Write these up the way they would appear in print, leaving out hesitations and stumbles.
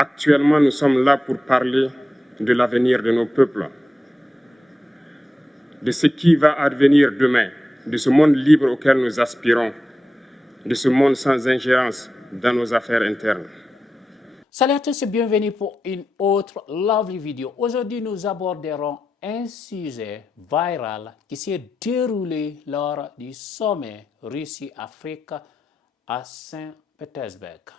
Actuellement, nous sommes là pour parler de l'avenir de nos peuples, de ce qui va advenir demain, de ce monde libre auquel nous aspirons, de ce monde sans ingérence dans nos affaires internes. Salut à tous et bienvenue pour une autre lovely vidéo. Aujourd'hui, nous aborderons un sujet viral qui s'est déroulé lors du sommet Russie-Afrique à Saint-Pétersbourg.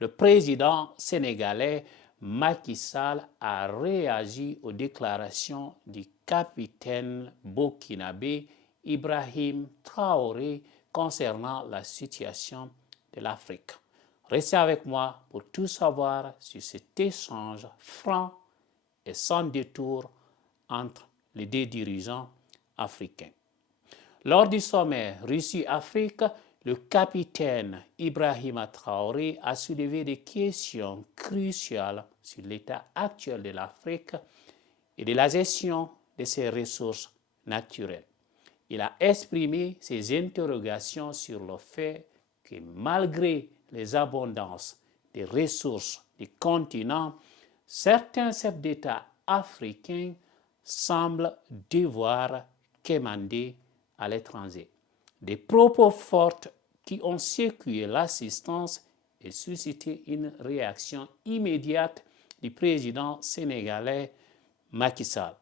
Le président sénégalais Macky Sall a réagi aux déclarations du capitaine burkinabé Ibrahim Traoré concernant la situation de l'Afrique. Restez avec moi pour tout savoir sur cet échange franc et sans détour entre les deux dirigeants africains. Lors du sommet Russie-Afrique, le capitaine Ibrahima Traoré a soulevé des questions cruciales sur l'état actuel de l'Afrique et de la gestion de ses ressources naturelles. Il a exprimé ses interrogations sur le fait que malgré les abondances des ressources du continent, certains chefs d'État africains semblent devoir quémander à l'étranger. Des propos forts qui ont secoué l'assistance et suscité une réaction immédiate du président sénégalais Macky Sall.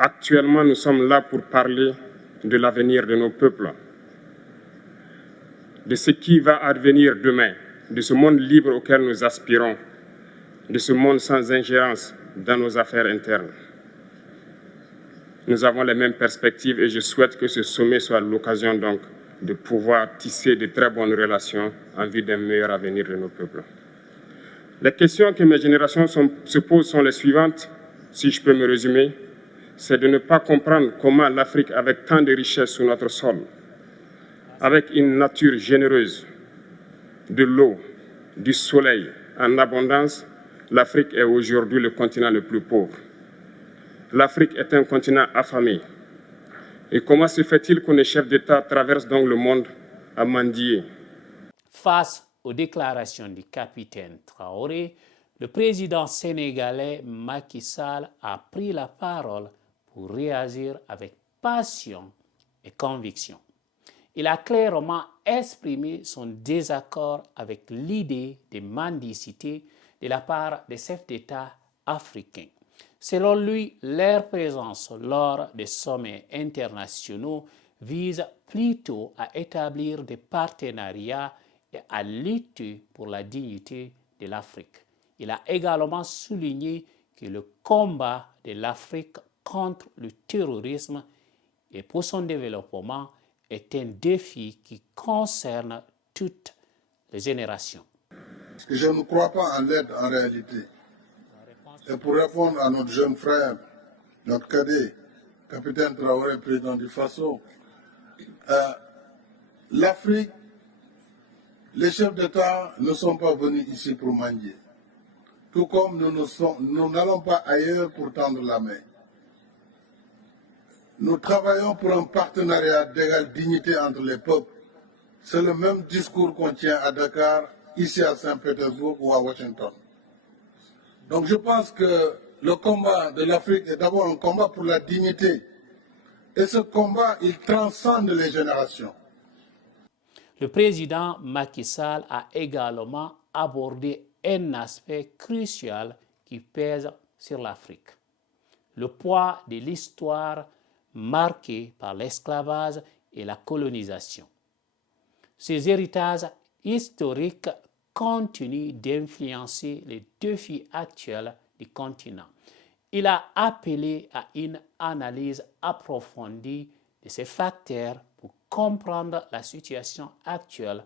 Actuellement, nous sommes là pour parler de l'avenir de nos peuples, de ce qui va advenir demain, de ce monde libre auquel nous aspirons, de ce monde sans ingérence dans nos affaires internes. Nous avons les mêmes perspectives et je souhaite que ce sommet soit l'occasion donc de pouvoir tisser de très bonnes relations en vue d'un meilleur avenir de nos peuples. Les questions que mes générations se posent sont les suivantes, si je peux me résumer. C'est de ne pas comprendre comment l'Afrique, avec tant de richesses sur notre sol, avec une nature généreuse, de l'eau, du soleil en abondance, l'Afrique est aujourd'hui le continent le plus pauvre. L'Afrique est un continent affamé. Et comment se fait-il que les chefs d'État traversent donc le monde à mendier? Face aux déclarations du capitaine Traoré, le président sénégalais Macky Sall a pris la parole pour réagir avec passion et conviction. Il a clairement exprimé son désaccord avec l'idée de mendicité de la part des chefs d'État africains. Selon lui, leur présence lors des sommets internationaux vise plutôt à établir des partenariats et à lutter pour la dignité de l'Afrique. Il a également souligné que le combat de l'Afrique contre le terrorisme et pour son développement est un défi qui concerne toutes les générations. Je ne crois pas en l'aide en réalité. Et pour répondre à notre jeune frère, notre cadet, capitaine Traoré, président du Faso, l'Afrique, les chefs d'État ne sont pas venus ici pour mendier. Tout comme nous n'allons pas ailleurs pour tendre la main. Nous travaillons pour un partenariat d'égale dignité entre les peuples. C'est le même discours qu'on tient à Dakar, ici à Saint-Pétersbourg ou à Washington. Donc je pense que le combat de l'Afrique est d'abord un combat pour la dignité. Et ce combat, il transcende les générations. Le président Macky Sall a également abordé un aspect crucial qui pèse sur l'Afrique. Le poids de l'histoire marquée par l'esclavage et la colonisation. Ces héritages historiques continuent d'influencer les défis actuels du continent. Il a appelé à une analyse approfondie de ces facteurs pour comprendre la situation actuelle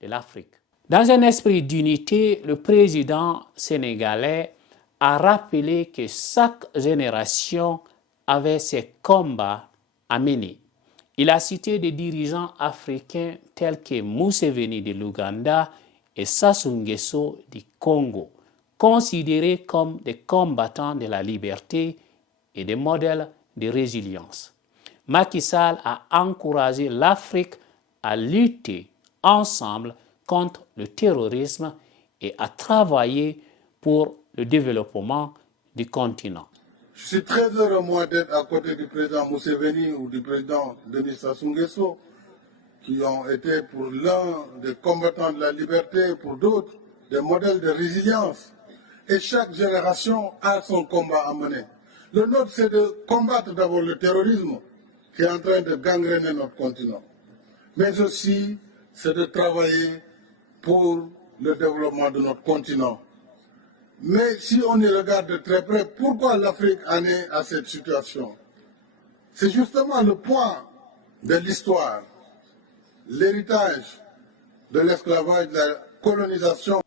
de l'Afrique. Dans un esprit d'unité, le président sénégalais a rappelé que chaque génération avait ses combats à mener. Il a cité des dirigeants africains tels que Museveni de l'Ouganda et Sassou Nguesso du Congo, considérés comme des combattants de la liberté et des modèles de résilience. Macky Sall a encouragé l'Afrique à lutter ensemble contre le terrorisme et à travailler pour le développement du continent. Je suis très heureux, moi, d'être à côté du président Museveni ou du président Denis Sassou Nguesso, qui ont été pour l'un des combattants de la liberté, pour d'autres des modèles de résilience. Et chaque génération a son combat à mener. Le nôtre, c'est de combattre d'abord le terrorisme qui est en train de gangréner notre continent. Mais aussi, c'est de travailler pour le développement de notre continent. Mais si on y regarde de très près, pourquoi l'Afrique en est à cette situation? C'est justement le poids de l'histoire, l'héritage de l'esclavage, de la colonisation.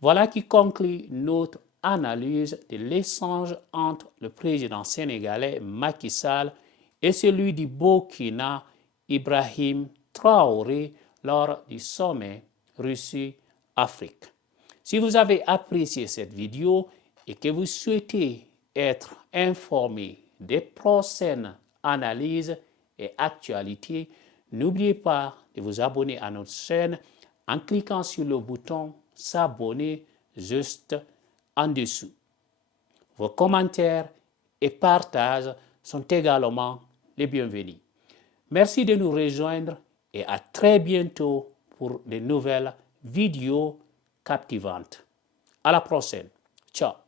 Voilà qui conclut notre analyse de l'échange entre le président sénégalais Macky Sall et celui du Burkina Ibrahim Traoré lors du sommet Russie-Afrique. Si vous avez apprécié cette vidéo et que vous souhaitez être informé des prochaines analyses et actualités, n'oubliez pas de vous abonner à notre chaîne en cliquant sur le bouton s'abonner juste en dessous. Vos commentaires et partages sont également les bienvenus. Merci de nous rejoindre et à très bientôt pour de nouvelles vidéos captivantes. À la prochaine. Ciao.